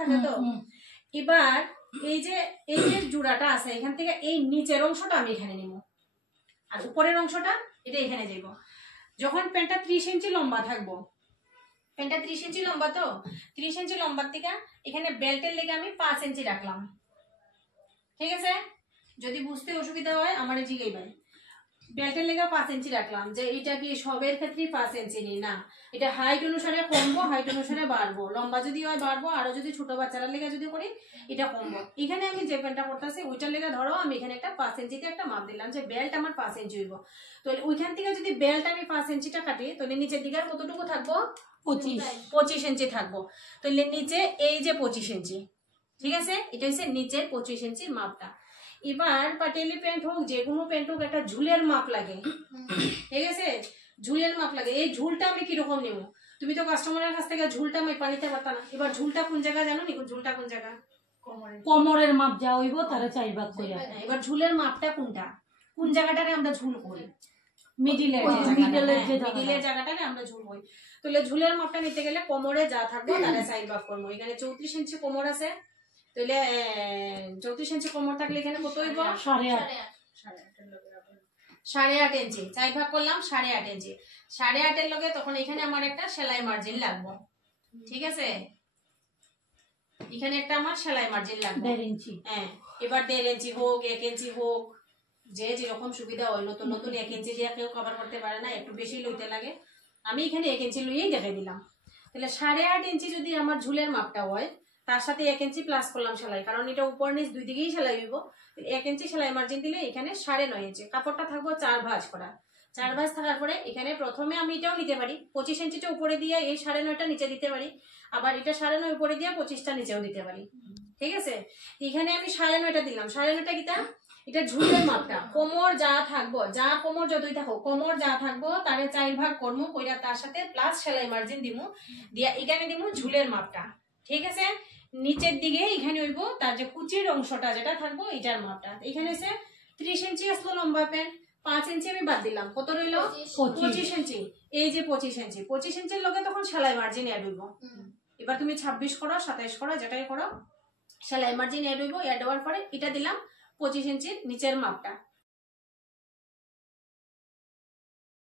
থাকে তো। এবার এই যে জোড়াটা আছে এখান থেকে এই নিচের অংশটা আমি এখানে নিব, আর উপরের অংশটা এটা এখানে যাইব। যখন প্যান্টটা 30 ইঞ্চি লম্বা থাকবো, প্যান্টটা 30 ইঞ্চি লম্বা তো, 30 ইঞ্চি লম্বার থেকে এখানে বেল্টের লেগে আমি 5 ইঞ্চি রাখলাম। ঠিক আছে, যদি বুঝতে অসুবিধা হয় আমার জিগাইবেন। বেল্টের লেগে 5 ইঞ্চি রাখলাম, যে এটা কি সবের ক্ষেত্রে 5 ইঞ্চি নি না, এটা হাইট অনুসারে কমবো, হাইট অনুসারে বাড়বো, লম্বা যদি হয় বাড়বো, আরো যদি ছোট বাচ্চারা লেগে যদি করি এটা কমবো। এখানে আমি যে প্যান্টটা করতেছি ওইটার লেগে ধরো আমি এখানে একটা 5 ইঞ্চিতে একটা মাপ দিলাম যে বেল্ট আমার 5 ইঞ্চি হইব। তো ওইখান থেকে যদি বেল্ট আমি 5 ইঞ্চিটা কাটি তাহলে নিচের দিকে আর কতটুকু থাকবো? 25 ইঞ্চি থাকবো। তাহলে নিচে এই যে 25 ইঞ্চি, ঠিক আছে, এটা হচ্ছে নিচের 25 ইঞ্চির মাপটা। এবার পাটিয়ালি প্যান্ট হোক যে কোনো প্যান্ট হোক একটা ঝুলের মাপ লাগে, ঠিক আছে, ঝুলের মাপ লাগে। এই ঝুলটা আমি কিরকম নেবো? তুমি তো কাস্টমারের কাছ থেকে ঝুলটা মাপা নিতে পারতা না। এবার ঝুলটা কোন জায়গা জানো নি? ঝুলটা কোন জায়গা? কোমরের মাপ যা হইব তারা 4 ভাগ করে। এবার ঝুলের মাপটা কোনটা, কোন জায়গাটারে আমরা ঝুল করি? মিডিলের জায়গাটারে আমরা ঝুল করি। তাহলে ঝুলের মাপটা নিতে গেলে কোমরে যা থাকবো তারা 4 ভাগ করবো। এখানে 34 ইঞ্চি কোমর আছে, তাহলে 34 ইঞ্চি কোমর থাকলে এখানে কত হইব? 8.5 ইঞ্চি। 4 ভাগ করলাম 8.5 ইঞ্চি। 8.5 এর লগে তখন এখানে আমার একটা সেলাই মার্জিন লাগবে, ঠিক আছে, এখানে একটা আমার সেলাই মার্জিন লাগবে 1.5 ইঞ্চি। হ্যাঁ, এবার 1.5 ইঞ্চি হোক 1 ইঞ্চি হোক, যে যেরকম সুবিধা হয়। নতুন নতুন 1 ইঞ্চি দিয়ে কেউ কভার করতে পারে না, একটু বেশি লইতে লাগে। আমি এখানে 1 ইঞ্চি লইয়েই দেখাই দিলাম। তাহলে 8.5 ইঞ্চি যদি আমার ঝুলের মাপটা হয়, তার সাথে 1 ইঞ্চি প্লাস করলাম সেলাই, কারণ এটা উপর নিচ দুই দিকেই সেলাই হইব। 1 ইঞ্চি সেলাই মার্জিন দিলে এখানে 9.5 ইঞ্চি। কাপড়টা থাকবো 4 ভাঁজ করা। 4 ভাঁজ থাকার পরে এখানে প্রথমে আমি এটাও নিতে পারি, 25 ইঞ্চিটা উপরে দিয়ে এই 9.5টা নিচে দিতে পারি, আবার এটা 9.5 উপরে দিয়ে 25টা নিচেও দিতে পারি, ঠিক আছে। এখানে আমি 9.5টা দিলাম। 9.5টা কিটা? এটা ঝুলের মাপটা। কোমর যা থাকবো, যা কোমর যতই থাকো, কোমর যা থাকবো তারে 4 ভাগ করবো, কইরা তার সাথে প্লাস সেলাই মার্জিন দিমু, দিয়া এখানে দিমু ঝুলের মাপটা, ঠিক আছে। নিচের দিকে এখানে হইব তার যে কুচির অংশটা যেটা থাকবো এটার মাপটা। এখানে হচ্ছে 30 ইঞ্চি আসলো লম্বা প্যান্ট, 5 ইঞ্চি আমি বাদ দিলাম, কত রইলো? 25 ইঞ্চি। এই যে 25 ইঞ্চি, 25 ইঞ্চির লগে তখন সেলাই মার্জিন অ্যাড হইব। এবার তুমি 26 করো 27 করো যেটাই করো, সেলাই মার্জিন অ্যাড হইব। অ্যাড হওয়ার পরে এটা দিলাম 25 ইঞ্চির নিচের মাপটা,